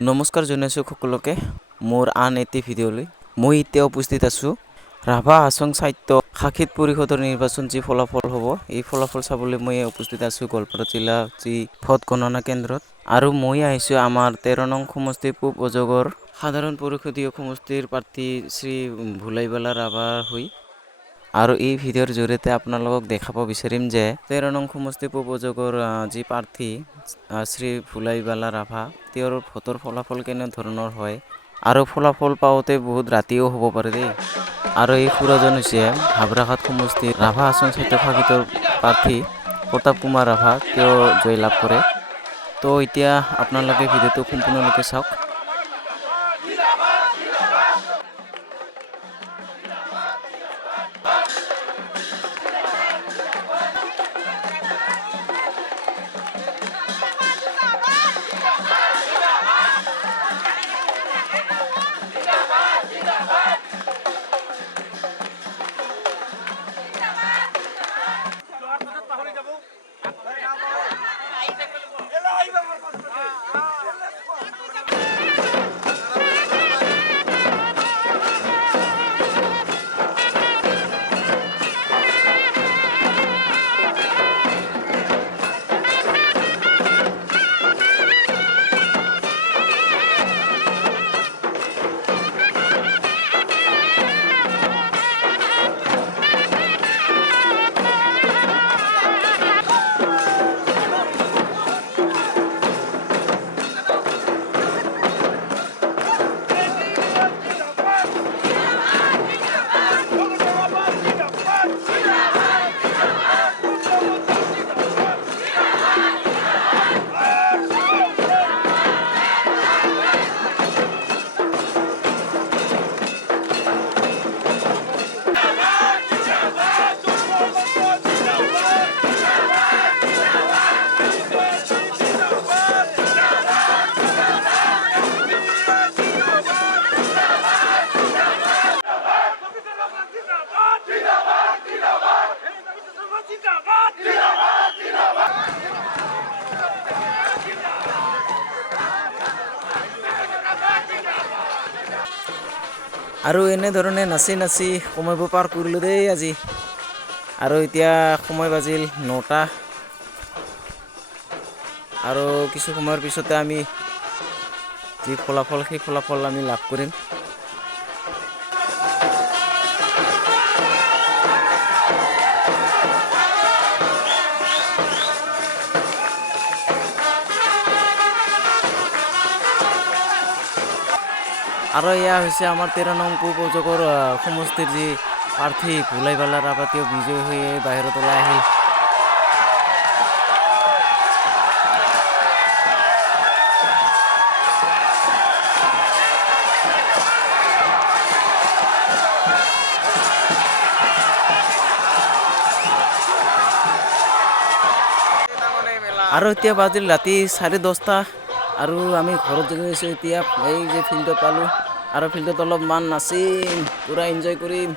নমস্কাৰ জনাইছোঁ সকলোকে মোৰ আন এটি ভিডিঅ'লৈ। মই এতিয়া উপস্থিত আছোঁ ৰাভা আচং সাহিত্য শাখিত পৰিষদৰ নিৰ্বাচন যি ফলাফল হ'ব এই ফলাফল চাবলৈ মই উপস্থিত আছোঁ গোৱালপাৰা জিলা যি ভোট গণনা কেন্দ্ৰত। আৰু মই আহিছোঁ আমাৰ 13 নং সমষ্টি পূব অজগড় সাধাৰণ পৰিষদীয় সমষ্টিৰ প্ৰাৰ্থী শ্ৰী ভুলাইবালা ৰাভাৰ হৈ। আৰু এই ভিডিঅ'ৰ জৰিয়তে আপোনালোকক দেখাব বিচাৰিম যে 13 নং সমষ্টি পূব অজগড়ৰ যি প্ৰাৰ্থী শ্ৰী ভুলাইবালা ৰাভা তেওঁৰ ভোটৰ ফলাফল কেনে ধৰণৰ হয় আৰু ফলাফল পাওঁতে বহুত ৰাতিও হ'ব পাৰে দেই। আৰু এই খুৰাজন হৈছে হাবৰাঘাট সমষ্টিৰ ৰাভা আচং সাহিত্য শাখিতৰ প্ৰাৰ্থী প্ৰতাপ কুমাৰ ৰাভা, তেওঁ জয়লাভ কৰে। তো এতিয়া আপোনালোকে ভিডিঅ'টো সম্পূৰ্ণৰূপে চাওক। আৰু এনেধৰণে নাচি নাচি সময়বোৰ পাৰ কৰিলোঁ দেই আজি। আৰু এতিয়া সময় বাজিল 9টা আৰু কিছু সময়ৰ পিছতে আমি যি ফলাফল সেই ফলাফল আমি লাভ কৰিম। আৰু এয়া হৈছে আমাৰ 13 নং পূব অজগড় সমষ্টিৰ যি প্ৰাৰ্থী ভুলাইবালা ৰাভা, তেওঁ বিজয়ী হৈ বাহিৰত ওলাই আহিল। আৰু এতিয়া বাজিল ৰাতি 10:30 আৰু আমি ঘৰত গৈ আছোঁ এতিয়া। এই যে ফিল্ডত পালোঁ আৰু ফিল্ডত অলপমান নাচিম, পূৰা এনজয় কৰিম।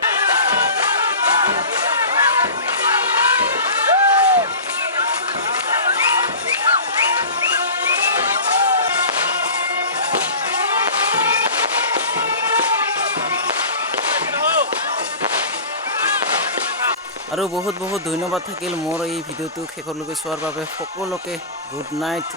আৰু বহুত বহুত ধন্যবাদ থাকিল মোৰ এই ভিডিঅ'টো শেষলৈকে চোৱাৰ বাবে। সকলোকে গুড নাইট।